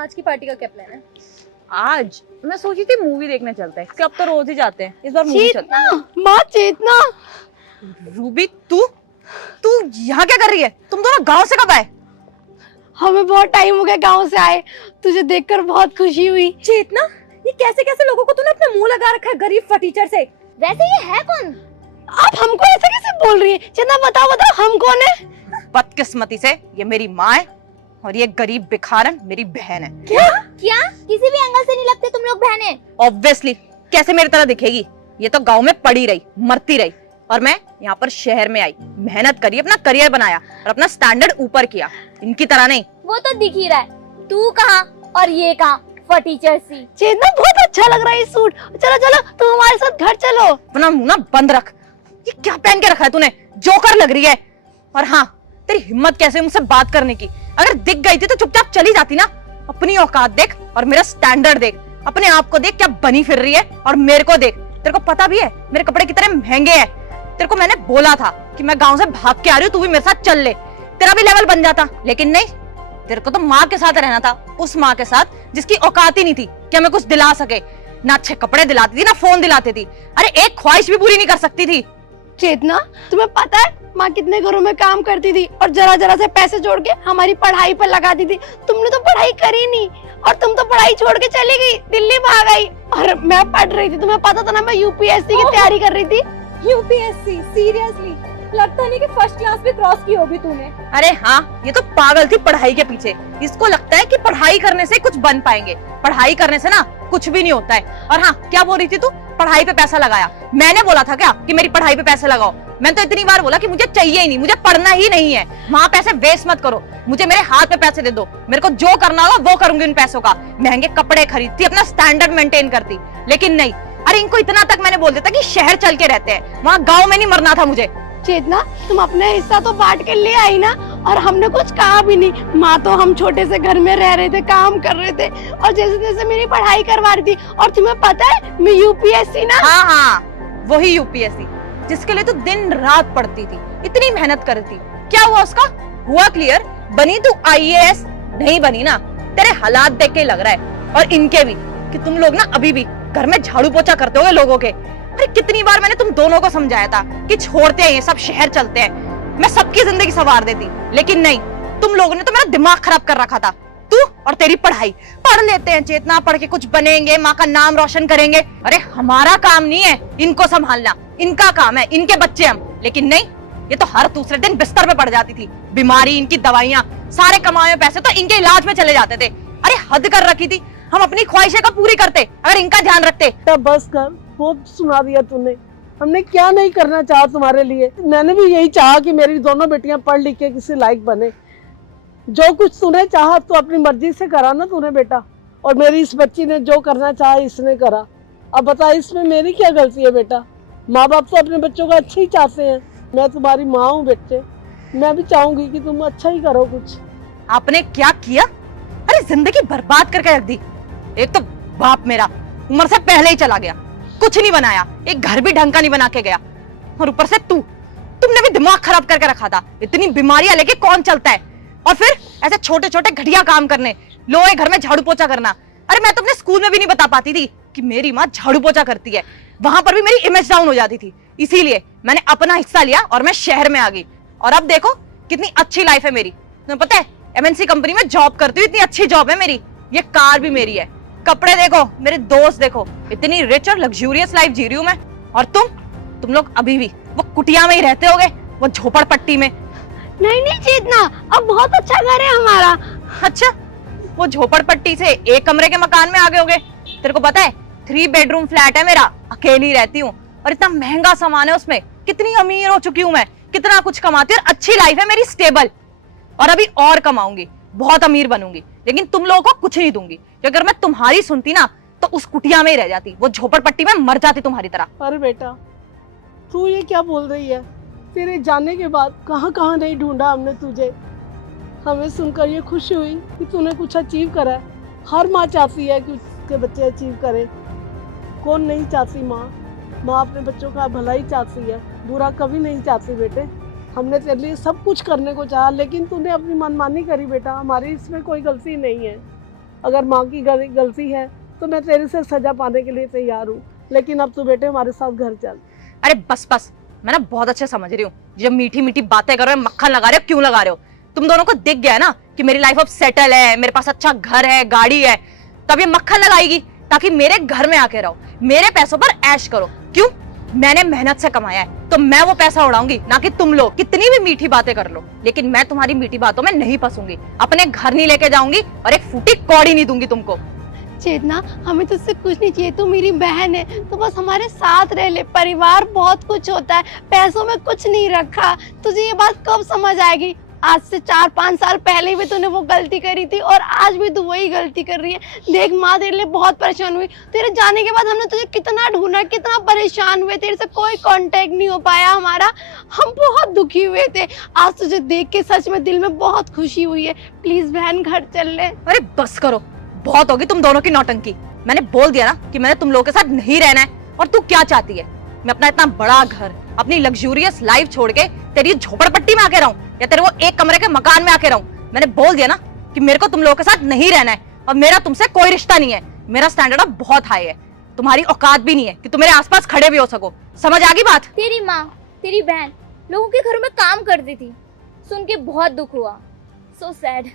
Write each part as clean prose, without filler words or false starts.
आज की पार्टी का क्या प्लान है? आज मैं सोची थी मूवी देखने चलते हैं, अब तो रोज ही जाते हैं, इस बार मूवी चलते हैं। माँ चेतना, रूबी तू तू यहाँ क्या कर रही है? तुम दोनों गांव से कब आए? हमें बहुत टाइम हो गया गांव से आए, तुझे देखकर बहुत खुशी हुई। चेतना, ये कैसे कैसे लोगों को तूने अपना मुंह लगा रखा है गरीब फटीचर से। वैसे ये है कौन? आप हमको ऐसा कैसे बोल रही है? चेतना बताओ बताओ हम कौन है? बदकिस्मती से ये मेरी माँ है और ये गरीब भिखारन मेरी बहन है। क्या किसी भी एंगल से नहीं लगते तुम लोग बहनें? ऑब्वियसली, कैसे मेरी तरह दिखेगी? ये तो गांव में पड़ी रही, मरती रही, और मैं यहाँ पर शहर में आई, मेहनत करी, अपना करियर बनाया और अपना स्टैंडर्ड ऊपर किया। इनकी तरह नहीं। वो तो दिख ही रहा है, तू कहाँ और ये कहाँ, फटीचर सी। चेतना बहुत अच्छा लग रहा है ये सूट। चलो चलो तुम हमारे साथ घर चलो। अपना मुंह ना बंद रख। ये क्या पहन के रखा है तूने? जोकर लग रही है। और हाँ, तेरी हिम्मत कैसे मुझसे बात करने की? अगर दिख गई थी तो चुपचाप चली जाती ना। अपनी औकात देख और मेरा स्टैंडर्ड देख। अपने आप को देख क्या बनी फिर रही है, और मेरे को देख। तेरे को पता भी है मेरे कपड़े कितने महंगे हैं। तेरे को मैंने बोला था कि मैं गांव से भाग के आ रही हूँ, तू भी मेरे साथ चल ले, तेरा भी लेवल बन जाता। लेकिन नहीं, तेरे को तो माँ के साथ रहना था, उस माँ के साथ जिसकी औकात ही नहीं थी कि हमें कुछ दिला सके। ना अच्छे कपड़े दिलाती थी, ना फोन दिलाती थी। अरे एक ख्वाहिश भी पूरी नहीं कर सकती थी। चेतना तुम्हें पता है माँ कितने घरों में काम करती थी और जरा जरा से पैसे जोड़ के हमारी पढ़ाई पर लगाती थी। तुमने तो पढ़ाई करी नहीं, और तुम तो पढ़ाई छोड़ के चली गई, दिल्ली भाग गई। और मैं पढ़ रही थी, तुम्हें पता था ना मैं यूपीएससी की तैयारी कर रही थी। यूपीएससी? सीरियसली? लगता नहीं कि फर्स्ट क्लास भी क्रॉस की होगी तूने। अरे हाँ, ये तो पागल थी पढ़ाई के पीछे। इसको लगता है कि पढ़ाई करने से कुछ बन पाएंगे। पढ़ाई करने से ना कुछ भी नहीं होता है। और हाँ, क्या बोल रही थी तू? पढ़ाई पे पैसा लगाया? मैंने बोला था क्या कि मेरी पढ़ाई पे पैसे लगाओ? मैंने तो इतनी बार बोला कि मुझे चाहिए ही नहीं, मुझे पढ़ना ही नहीं है। वहाँ पैसे वेस्ट मत करो, मुझे मेरे हाथ में पैसे दे दो। मेरे को जो करना होगा वो करूंगी उन पैसों का। महंगे कपड़े खरीदती, अपना स्टैंडर्ड मेंटेन करती, लेकिन नहीं। अरे इनको इतना तक मैंने बोल देता कि शहर चल के रहते हैं, वहाँ गाँव में नहीं मरना था मुझे। चेतना तुम अपना हिस्सा तो बांट के ले आई ना, और हमने कुछ कहा भी नहीं। माँ तो हम छोटे से घर में रह रहे थे, काम कर रहे थे, और जैसे जैसे मेरी पढ़ाई करवा रही थी। और तुम्हें पता है मैं यूपीएससी ना। हाँ, वही यूपीएससी जिसके लिए तू दिन रात पढ़ती थी, इतनी मेहनत करती। क्या हुआ उसका? हुआ क्लियर? बनी तू आईएएस? नहीं बनी ना। तेरे हालात देख के लग रहा है, और इनके भी, कि तुम लोग ना अभी भी घर में झाड़ू पोछा करते होगे लोगों के। अरे कितनी बार मैंने तुम दोनों को समझाया था कि छोड़ते हैं ये सब, शहर चलते हैं, मैं सबकी जिंदगी संवार देती, लेकिन नहीं। तुम लोगों ने तो मेरा दिमाग खराब कर रखा था। तू और तेरी पढ़ाई। पढ़ लेते हैं चेतना, पढ़ के कुछ बनेंगे, माँ का नाम रोशन करेंगे। अरे हमारा काम नहीं है इनको संभालना, इनका काम है, इनके बच्चे हम। लेकिन नहीं, ये तो हर दूसरे दिन बिस्तर पे पड़ जाती थी। बीमारी, इनकी दवाइयाँ, सारे कमाए हुए पैसे तो इनके इलाज में चले जाते थे। अरे हद कर रखी थी। हम अपनी ख्वाहिशें कब पूरी करते अगर इनका ध्यान रखते? तब बस कर, बहुत सुना दिया तूने। हमने क्या नहीं करना चाहा तुम्हारे लिए। मैंने भी यही चाहा कि मेरी दोनों बेटियां पढ़ लिख के किसी लायक बने। जो कुछ तूने चाहा तो अपनी मर्जी से करा ना तूने बेटा, और मेरी इस बच्ची ने जो करना चाहा इसने करा। अब बता इसमें मेरी क्या गलती है बेटा? माँ बाप तो अपने बच्चों का अच्छा ही चाहते हैं। मैं तुम्हारी माँ हूँ बेटे, मैं भी चाहूंगी कि तुम अच्छा ही करो कुछ। आपने क्या किया? अरे जिंदगी बर्बाद करके रख दी। एक तो बाप मेरा उम्र से पहले ही चला गया, कुछ नहीं बनाया, एक घर भी ढंग का नहीं बना के गया, और ऊपर से तुमने भी दिमाग खराब करके रखा था। इतनी बीमारियां लेके कौन चलता है? और फिर ऐसे छोटे छोटे घटिया काम करने, लोग घर में झाड़ू पोछा करना। अरे मैं तो अपने स्कूल में भी नहीं बता पाती थी कि मेरी माँ झाड़ू पोछा करती है। वहां पर भी मेरी इमेज डाउन हो जाती थी। इसीलिए मैंने अपना हिस्सा लिया और मैं शहर में आ गई। और अब देखो कितनी अच्छी लाइफ है मेरी। तुम्हें पता है एमएनसी कंपनी में जॉब करती हूँ, इतनी अच्छी जॉब है मेरी। ये कार भी मेरी है, कपड़े देखो, मेरे दोस्त देखो, इतनी रिच और लग्जूरियस लाइफ जी रही हूँ मैं। और तुम लोग अभी भी वो कुटिया में ही रहते होगे, वो झोपड़पट्टी में। नहीं नहीं चेतना, अब बहुत अच्छा घर है हमारा। अच्छा, वो झोपड़पट्टी से एक कमरे के मकान में आ गए होगे। तेरे को पता है 3 बेडरूम फ्लैट है मेरा, अकेली रहती हूँ, और इतना महंगा सामान है उसमें। कितनी अमीर हो चुकी हूँ मैं, कितना कुछ कमाती हूँ, अच्छी लाइफ है मेरी, स्टेबल। और अभी और कमाऊंगी, बहुत अमीर बनूंगी, लेकिन तुम लोगों को कुछ नहीं दूंगी। अगर मैं तुम्हारी सुनती ना तो उस कुटिया में ही रह जाती, वो झोपड़पट्टी में मर जाती तुम्हारी तरह। अरे बेटा तू ये क्या बोल रही है? तेरे जाने के बाद कहाँ कहाँ नहीं ढूंढा हमने तुझे। हमें सुनकर ये खुशी हुई कि तूने कुछ अचीव करा है। हर माँ चाहती है कि उसके बच्चे अचीव करें। कौन नहीं चाहती? माँ अपने बच्चों का भला ही चाहती है, बुरा कभी नहीं चाहती बेटे। हमने तेरे लिए सब कुछ करने को चाहा, लेकिन तूने अपनी मनमानी करी बेटा। हमारी इसमें कोई गलती नहीं है। अगर माँ की गलती है तो मैं तेरे से सजा पाने के लिए तैयार हूँ, लेकिन अब तू बेटे हमारे साथ घर चल। अरे बस बस, मैं ना बहुत अच्छे समझ रही हूँ, जब मीठी मीठी बातें कर रहे हो, मक्खन लगा रहे हो, क्यों लगा रहे हो? तुम दोनों को दिख गया है ना कि मेरी लाइफ अब सेटल है, मेरे पास अच्छा घर है, गाड़ी है, तब ये मक्खन लगाएगी ताकि मेरे घर में आके रहो, मेरे पैसों पर ऐश करो। क्यों? मैंने मेहनत से कमाया है तो मैं वो पैसा उड़ाऊंगी, ना कि तुम लोग कितनी भी मीठी बातें कर लो। लेकिन मैं तुम्हारी मीठी बातों में नहीं फंसूंगी, अपने घर नहीं लेके जाऊंगी और एक फूटी कौड़ी नहीं दूंगी तुमको। चेतना, हमें तुझसे कुछ नहीं चाहिए, तू मेरी बहन है, तो बस हमारे साथ रह ले। परिवार बहुत कुछ होता है, पैसों में कुछ नहीं रखा। तुझे ये बात कब समझ आएगी? आज से 4-5 साल पहले भी तूने वो गलती करी थी और आज भी तू वही गलती कर रही है। देख, माँ तेरे लिए बहुत परेशान हुई, तेरे जाने के बाद हमने तुझे कितना ढूंढा, कितना परेशान हुए, तेरे से कोई कांटेक्ट नहीं हो पाया हमारा, हम बहुत दुखी हुए थे। आज तुझे देख के सच में दिल में बहुत खुशी हुई है। प्लीज बहन, घर चल ले। अरे बस करो, बहुत होगी तुम दोनों की नौटंकी। मैंने बोल दिया ना कि मैंने तुम लोगों के साथ नहीं रहना है। और तू क्या चाहती है? मैं अपना इतना बड़ा घर, अपनी लग्जूरियस लाइफ छोड़ के तेरी झोपड़पट्टी में आके रहूं, या तेरे वो एक कमरे के मकान में आके रहूं? मैंने बोल दिया ना कि मेरे को तुम लोगों के साथ नहीं रहना है और मेरा तुमसे कोई रिश्ता नहीं है। मेरा स्टैंडर्ड अब बहुत हाई है, तुम्हारी औकात भी नहीं है कि तुम मेरे आसपास खड़े भी हो सको। समझ आ गई बात? तेरी माँ, तेरी बहन लोगों के घरों में काम करती थी, सुन के बहुत दुख हुआ। So sad.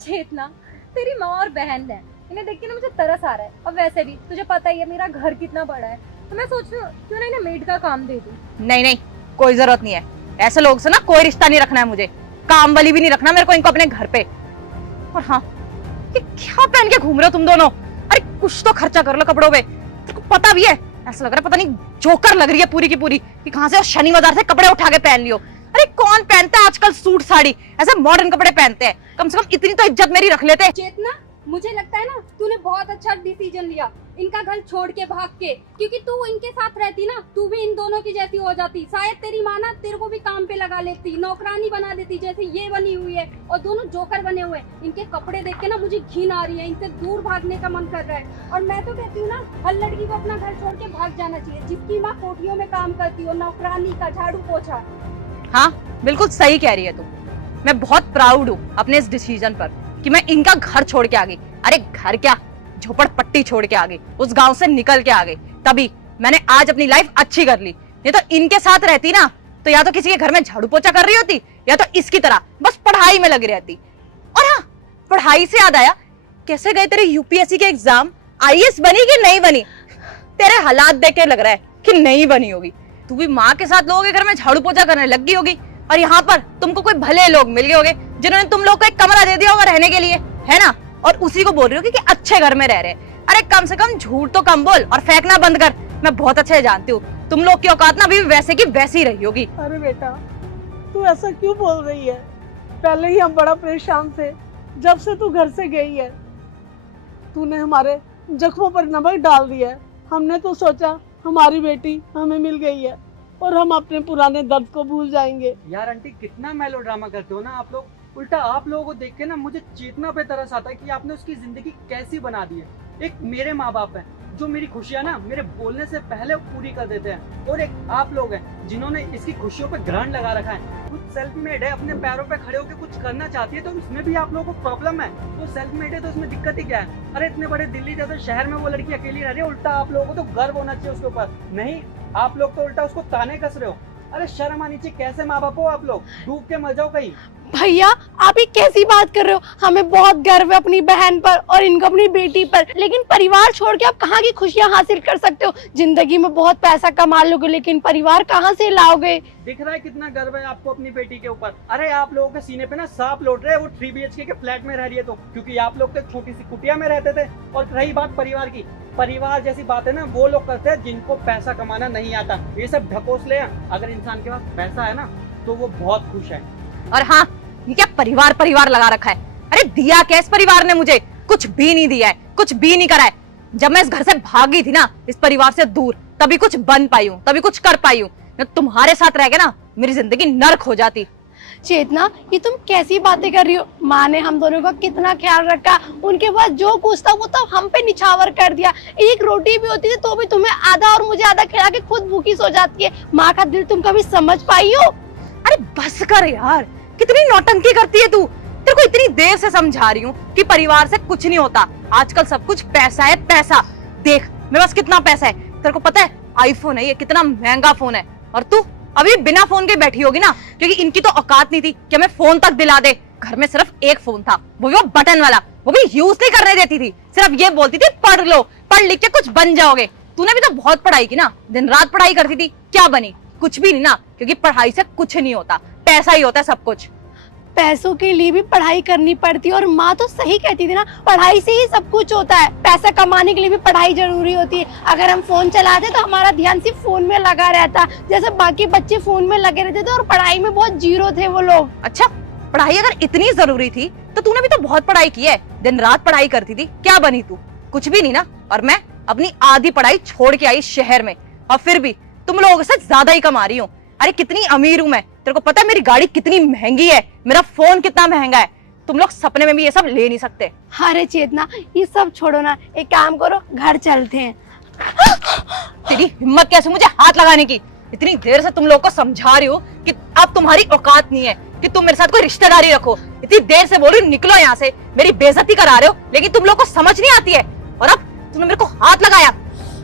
चेतना, तेरी माँ और बहन है, इन्हें देख के ना मुझे तरस आ रहा है। और वैसे भी तुझे पता ही है मेरा घर कितना बड़ा है, तो मैं सोच रही हूँ क्यों ना इन्हें मेड का काम दे दूं। नहीं नहीं, कोई जरूरत नहीं है। ऐसे लोग से ना कोई रिश्ता नहीं रखना है मुझे, काम वाली भी नहीं रखना मेरे को इनको अपने घर पे। और हाँ, ये क्या पहन के घूम रहे हो तुम दोनों? अरे कुछ तो खर्चा कर लो कपड़ों पे। तेरे को पता भी है, ऐसा लग रहा है पता नहीं जोकर लग रही है पूरी की पूरी, कि कहां से शनि बाजार से कपड़े उठा के पहन लियो। अरे कौन पहनता है आजकल सूट साड़ी, ऐसे मॉडर्न कपड़े पहनते हैं? कम से कम इतनी तो इज्जत मेरी रख लेते। चेतना, मुझे लगता है ना तूने बहुत अच्छा डिसीजन लिया इनका घर छोड़ के भाग के, क्योंकि तू इनके साथ रहती ना, तू भी इन दोनों की जैसी हो जाती। शायद तेरी माँ ना तेरे को भी काम पे लगा लेती, नौकरानी बना देती जैसे ये बनी हुई है, और दोनों जोकर बने हुए हैं। इनके कपड़े देख के ना मुझे घिन आ रही है, इनसे दूर भागने का मन कर रहा है। और मैं तो कहती हूँ ना, हर लड़की को अपना घर छोड़ के भाग जाना चाहिए, जिसकी माँ कोठियों में काम करती हो, नौकरानी का, झाड़ू पोछा। हाँ बिल्कुल सही कह रही है तुम। मैं बहुत प्राउड हूँ अपने इस डिसीजन पर कि मैं इनका घर छोड़ के आ गई। अरे घर क्या, झोपड़पट्टी छोड़ के आ गई, उस गांव से निकल के आ गई, तभी मैंने आज अपनी लाइफ अच्छी कर ली। नहीं तो इनके साथ रहती ना, तो या तो किसी के घर में झाड़ू पोछा कर रही होती, या तो इसकी तरह बस पढ़ाई में लगी रहती। और हाँ, पढ़ाई से याद आया, कैसे गए तेरे यूपीएससी के एग्जाम? आईएएस बनी कि नहीं बनी? तेरे हालात देख के लग रहा है कि नहीं बनी होगी। तू भी माँ के साथ लोगों के घर में झाड़ू पोछा करने लग गई होगी, और यहाँ पर तुमको कोई भले लोग मिल गए होंगे जिन्होंने तुम लोग को एक कमरा दे दिया होगा रहने के लिए, है ना? और उसी को बोल रही हो कि अच्छे घर में रह रहे। अरे कम से कम झूठ तो कम बोल और फेंकना बंद कर। मैं बहुत अच्छे जानती हूँ तुम लोग की औकात ना अभी वैसे की वैसी रही होगी। अरे बेटा, तू ऐसा क्यों बोल रही है? पहले ही हम बड़ा परेशान थे जब से तू घर से गई है। तूने हमारे जख्मों पर नमक डाल दिया है। हमने तो सोचा हमारी बेटी हमें मिल गई है और हम अपने पुराने दर्द को भूल जाएंगे। यार आंटी, कितना मेलोड्रामा करते हो ना आप लोग। उल्टा आप लोगों को देख के ना मुझे चेतना पे तरस आता है कि आपने उसकी जिंदगी कैसी बना दी है। एक मेरे माँ बाप हैं जो मेरी खुशियाँ ना मेरे बोलने से पहले पूरी कर देते हैं, और एक आप लोग हैं जिन्होंने इसकी खुशियों पे ग्रांड लगा रखा है। खुद सेल्फ मेड है, अपने पैरों पे खड़े होकर कुछ करना चाहती है, तो इसमें भी आप लोगों को प्रॉब्लम है। वो सेल्फ मेड है तो उसमें दिक्कत ही क्या है? अरे इतने बड़े दिल्ली जैसे शहर में वो लड़की अकेली रह रही है, उल्टा आप लोगों को तो गर्व होना चाहिए उसके ऊपर। नहीं, आप लोग तो उल्टा उसको ताने कस रहे हो। अरे शर्म आनी चाहिए, कैसे माँ बाप हो आप लोग? डूब के मर जाओ कहीं। भैया, आप ये कैसी बात कर रहे हो? हमें बहुत गर्व है अपनी बहन पर और इनको अपनी बेटी पर, लेकिन परिवार छोड़ के आप कहाँ की खुशियाँ हासिल कर सकते हो? जिंदगी में बहुत पैसा कमा लोगे, लेकिन परिवार कहाँ से लाओगे? दिख रहा है कितना गर्व है आपको अपनी बेटी के ऊपर। अरे आप लोगों के सीने पे ना सांप लौट रहे हैं, वो 3 BHK के फ्लैट में रह रही है तो, क्योंकि आप लोग तो एक छोटी सी कुटिया में रहते थे। और रही बात परिवार की, परिवार जैसी बात है ना वो लोग करते हैं जिनको पैसा कमाना नहीं आता। ये सब ढकोसले हैं। अगर इंसान के पास पैसा है ना तो वो बहुत खुश है। और हाँ, ये क्या परिवार परिवार लगा रखा है? अरे दिया क्या इस परिवार ने मुझे? कुछ भी नहीं दिया है, कुछ भी नहीं करा है। जब मैं इस घर से भागी थी ना, इस परिवार से दूर, तभी कुछ बन पाई हूँ, तभी कुछ कर पाई हूँ। तुम्हारे साथ रह गए ना, मेरी जिंदगी नर्क हो जाती। चेतना, ये तुम कैसी बातें कर रही हो? माँ ने हम दोनों का कितना ख्याल रखा, उनके पास जो कुछ था वो तो हम पे निछावर कर दिया। एक रोटी भी होती थी तो भी तुम्हें आधा और मुझे आधा खिला के खुद भूखी सो जाती है। माँ का दिल तुम कभी समझ पाई हो? अरे बस कर यार, कितनी नौटंकी करती है तू। तेरे को इतनी देर से समझा रही हूँ कि परिवार से कुछ नहीं होता, आजकल सब कुछ पैसा है पैसा। देख मेरे पास कितना पैसा है, तेरे को पता है आईफोन है ये, कितना महंगा फोन है, और तू अभी बिना फोन के बैठी होगी ना, क्योंकि इनकी तो औकात नहीं थी कि हमें फोन तक दिला दे। घर में सिर्फ एक फोन था, वो भी वो बटन वाला, वो भी यूज नहीं करने देती थी, सिर्फ ये बोलती थी पढ़ लो, पढ़ लिख के कुछ बन जाओगे। तूने भी तो बहुत पढ़ाई की ना, दिन रात पढ़ाई करती थी, क्या बनी? कुछ भी नहीं ना, क्योंकि पढ़ाई से कुछ नहीं होता, पैसा ही होता है सब कुछ। पैसों के लिए भी पढ़ाई करनी पड़ती है, और माँ तो सही कहती थी ना, पढ़ाई से ही सब कुछ होता है। पैसा कमाने के लिए भी पढ़ाई जरूरी होती है। अगर हम फोन चलाते तो हमारा ध्यान सिर्फ फोन में लगा रहता, जैसे बाकी बच्चे फोन में लगे रहते थे और पढ़ाई में बहुत जीरो थे वो लोग। अच्छा, पढ़ाई अगर इतनी जरूरी थी तो तूने भी तो बहुत पढ़ाई की है, दिन रात पढ़ाई करती थी, क्या बनी तू? कुछ भी नहीं ना। और मैं अपनी आधी पढ़ाई छोड़ के आई शहर में, और फिर भी तुम लोगों से ज्यादा ही कमा रही हूँ। अरे कितनी अमीर हूँ मैं, तेरे को पता है मेरी गाड़ी कितनी महंगी है, मेरा फोन कितना महंगा है, तुम लोग सपने में भी ये सब ले नहीं सकते। अरे चेतना, ये सब छोड़ो ना, एक काम करो, घर चलते हैं। तेरी हिम्मत कैसे मुझे हाथ लगाने की? इतनी देर से तुम लोग को समझा रही हूँ कि अब तुम्हारी औकात नहीं है कि तुम मेरे साथ कोई रिश्तेदारी रखो। इतनी देर से बोल रही हूँ निकलो यहाँ से, मेरी बेइज्जती करा रहे हो, लेकिन तुम लोग को समझ नहीं आती है। और अब तुमने मेरे को हाथ लगाया।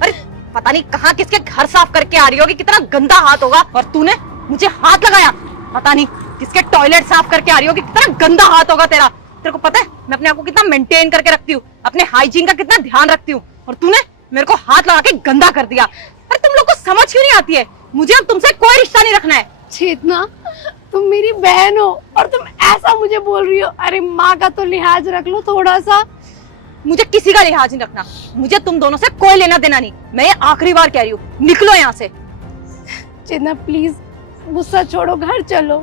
अरे पता नहीं कहाँ किसके घर साफ करके आ रही होगी, कितना गंदा हाथ होगा, और तूने मुझे हाथ लगाया। पता नहीं किसके टॉयलेट साफ करके आ रही होगी, कितना गंदा हाथ होगा तेरा। तेरे को पता है मैं अपने आप को कितना मेंटेन करके रखती हूँ, अपने हाइजीन का कितना ध्यान रखती हूँ, और तूने मेरे को हाथ लगा के गंदा कर दिया। अरे तुम लोग को समझ क्यों नहीं आती है? मुझे अब तुमसे कोई रिश्ता नहीं रखना है। चेतना, तुम मेरी बहन हो और तुम ऐसा मुझे बोल रही हो? अरे माँ का तो लिहाज रख लो थोड़ा सा। मुझे किसी का लिहाज नहीं रखना, मुझे तुम दोनों से कोई लेना देना नहीं। मैं ये आखिरी बार कह रही हूँ, निकलो यहाँ से। चेतना प्लीज, गुस्सा छोड़ो, घर चलो।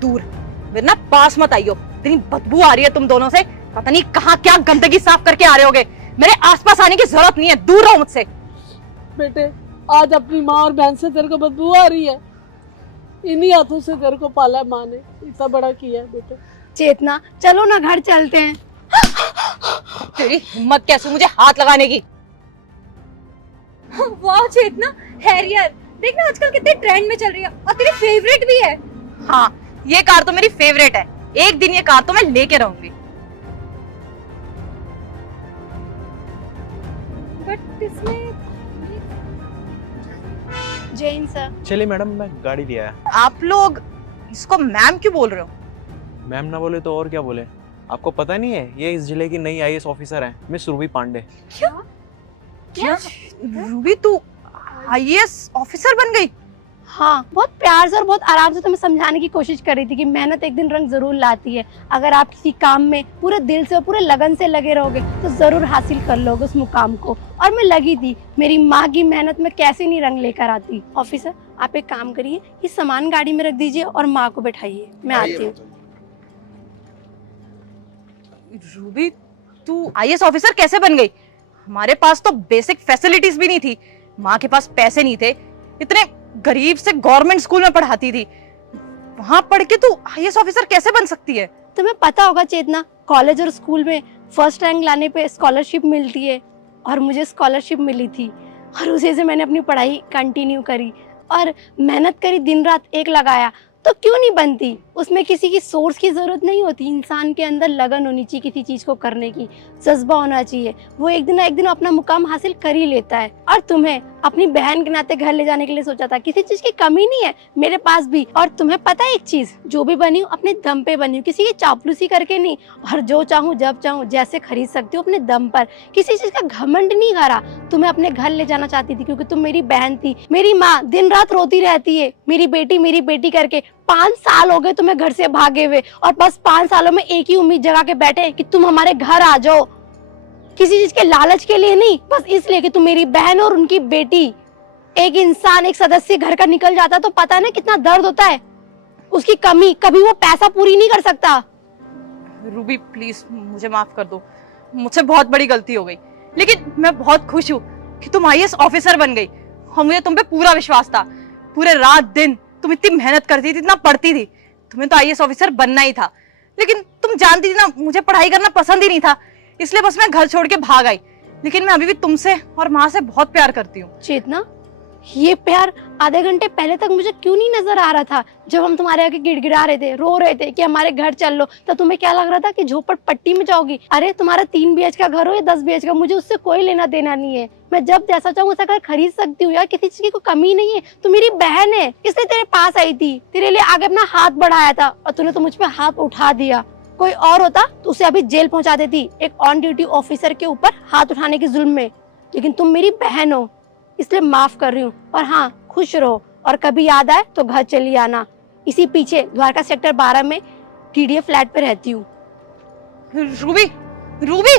दूर, मेरे ना पास मत आइयो, इतनी बदबू आ रही है तुम दोनों से, पता नहीं कहाँ क्या गंदगी साफ करके आ रहे होगे। मेरे आसपास आने की जरूरत नहीं है, दूर रहो मुझसे। बेटे, आज अपनी माँ और बहन से तेरे को बदबू आ रही है, इन्हीं हाथों से तेरे को पाला है माँ ने, इतना बड़ा किया है बेटे। चेतना चलो ना, घर चलते हैं। तेरी हिम्मत कैसे मुझे हाथ लगाने की? वाह चेतना, हैरियर देखना आजकल कितने ट्रेंड में चल रही है, और तेरी फेवरेट भी है। हाँ, ये कार तो मेरी फेवरेट है, एक दिन ये कार तो मैं लेके रहूंगी। बट इसमें जैन सर। चलिए मैडम, मैं गाड़ी ले आया। आप लोग इसको मैम क्यों बोल रहे हो? मैम ना बोले तो और क्या बोले? आपको पता नहीं है, ये इस जिले की नई आईएएस ऑफिसर है, मिस रूबी पांडे। क्या रूबी, तू आईएएस ऑफिसर बन गई? हाँ, बहुत प्यार से और बहुत आराम से तुम्हें समझाने की कोशिश कर रही थी कि मेहनत एक दिन रंग जरूर लाती है। अगर आप किसी काम में पूरे दिल से और पूरे लगन से लगे रहोगे तो जरूर हासिल कर लोगे उस मुकाम को। और मैं लगी थी, मेरी माँ की मेहनत में कैसे नहीं रंग लेकर आती। ऑफिसर, आप एक काम करिए, ये सामान गाड़ी में रख दीजिए और माँ को बैठाइए, मैं आती हूँ। रूबी, तू आईएएस ऑफिसर कैसे बन गई? हमारे पास तो बेसिक फैसिलिटीज भी नहीं थी, माँ के पास पैसे नहीं थे, इतने गरीब से गवर्नमेंट स्कूल में पढ़ाती थी, वहां पढ़ के तू आईएएस ऑफिसर कैसे बन सकती है? तुम्हें पता होगा चेतना, कॉलेज और स्कूल में फर्स्ट रैंक लाने पे स्कॉलरशिप मिलती है, और मुझे स्कॉलरशिप मिली थी, और उसी से मैंने अपनी पढ़ाई कंटिन्यू करी और मेहनत करी, दिन रात एक लगाया। तो क्यों नहीं बनती? उसमें किसी की सोर्स की जरूरत नहीं होती, इंसान के अंदर लगन होनी चाहिए, किसी चीज को करने की जज्बा होना चाहिए, वो एक दिन ना एक दिन अपना मुकाम हासिल कर ही लेता है। और तुम्हें अपनी बहन के नाते घर ले जाने के लिए सोचा था, किसी चीज की कमी नहीं है मेरे पास भी। और तुम्हें पता है एक चीज, जो भी बनी हूँ अपने दम पे बनी हूँ, किसी की चापलूसी करके नहीं, और जो चाहूँ जब चाहूँ जैसे खरीद सकती हूँ अपने दम पर, किसी चीज का घमंड नहीं करा। तुम्हें अपने घर ले जाना चाहती थी क्योंकि तुम मेरी बहन थी। मेरी माँ दिन रात रोती रहती है, मेरी बेटी करके। 5 साल हो गए तुम्हें घर से भागे हुए, और बस 5 सालों में एक ही उम्मीद जगा के बैठे कि तुम हमारे घर आ जाओ, किसी चीज के लालच के लिए नहीं, बस इसलिए कि तुम मेरी बहन और उनकी बेटी। एक इंसान, एक सदस्य घर का निकल जाता तो पता है ना कितना दर्द होता है, उसकी कमी कभी वो पैसा पूरी नहीं कर सकता। रूबी प्लीज मुझे माफ कर दो, मुझसे बहुत बड़ी गलती हो गई, लेकिन मैं बहुत खुश हूँ कि तुम आईएएस ऑफिसर बन गई। और मुझे तुम पे पूरा विश्वास था, पूरे रात दिन तुम इतनी मेहनत करती थी, इतना पढ़ती थी, तुम्हें तो आईएएस ऑफिसर बनना ही था। लेकिन तुम जानती थी ना मुझे पढ़ाई करना पसंद ही नहीं था, इसलिए बस मैं घर छोड़ के भाग आई। लेकिन मैं अभी भी तुमसे और माँ से बहुत प्यार करती हूँ। चेतना, ये प्यार आधे घंटे पहले तक मुझे क्यों नहीं नजर आ रहा था? जब हम तुम्हारे आगे गिड़गिड़ा रहे थे, रो रहे थे कि हमारे घर चल लो, तो तुम्हें क्या लग रहा था कि झोपड़पट्टी में जाओगी? अरे तुम्हारा 3 BH का घर हो या 10 BH का, मुझे उससे कोई लेना देना नहीं है। मैं जब जैसा चाहूँ वैसा घर खरीद सकती हूँ यार, किसी चीज की कोई कमी नहीं है। तू मेरी बहन है, इसलिए तेरे पास आई थी, तेरे लिए आगे अपना हाथ बढ़ाया था और तूने तो मुझ पे हाथ उठा दिया। कोई और होता तो उसे अभी जेल पहुंचा देती, एक ऑन ड्यूटी ऑफिसर के ऊपर हाथ उठाने के जुल्म में। लेकिन तुम मेरी बहन हो, इसलिए माफ कर रही हूँ। और हाँ, खुश रहो और कभी याद आए तो घर चली आना। इसी पीछे द्वारका सेक्टर 12 में TDA फ्लैट पे रहती हूँ। Ruby, Ruby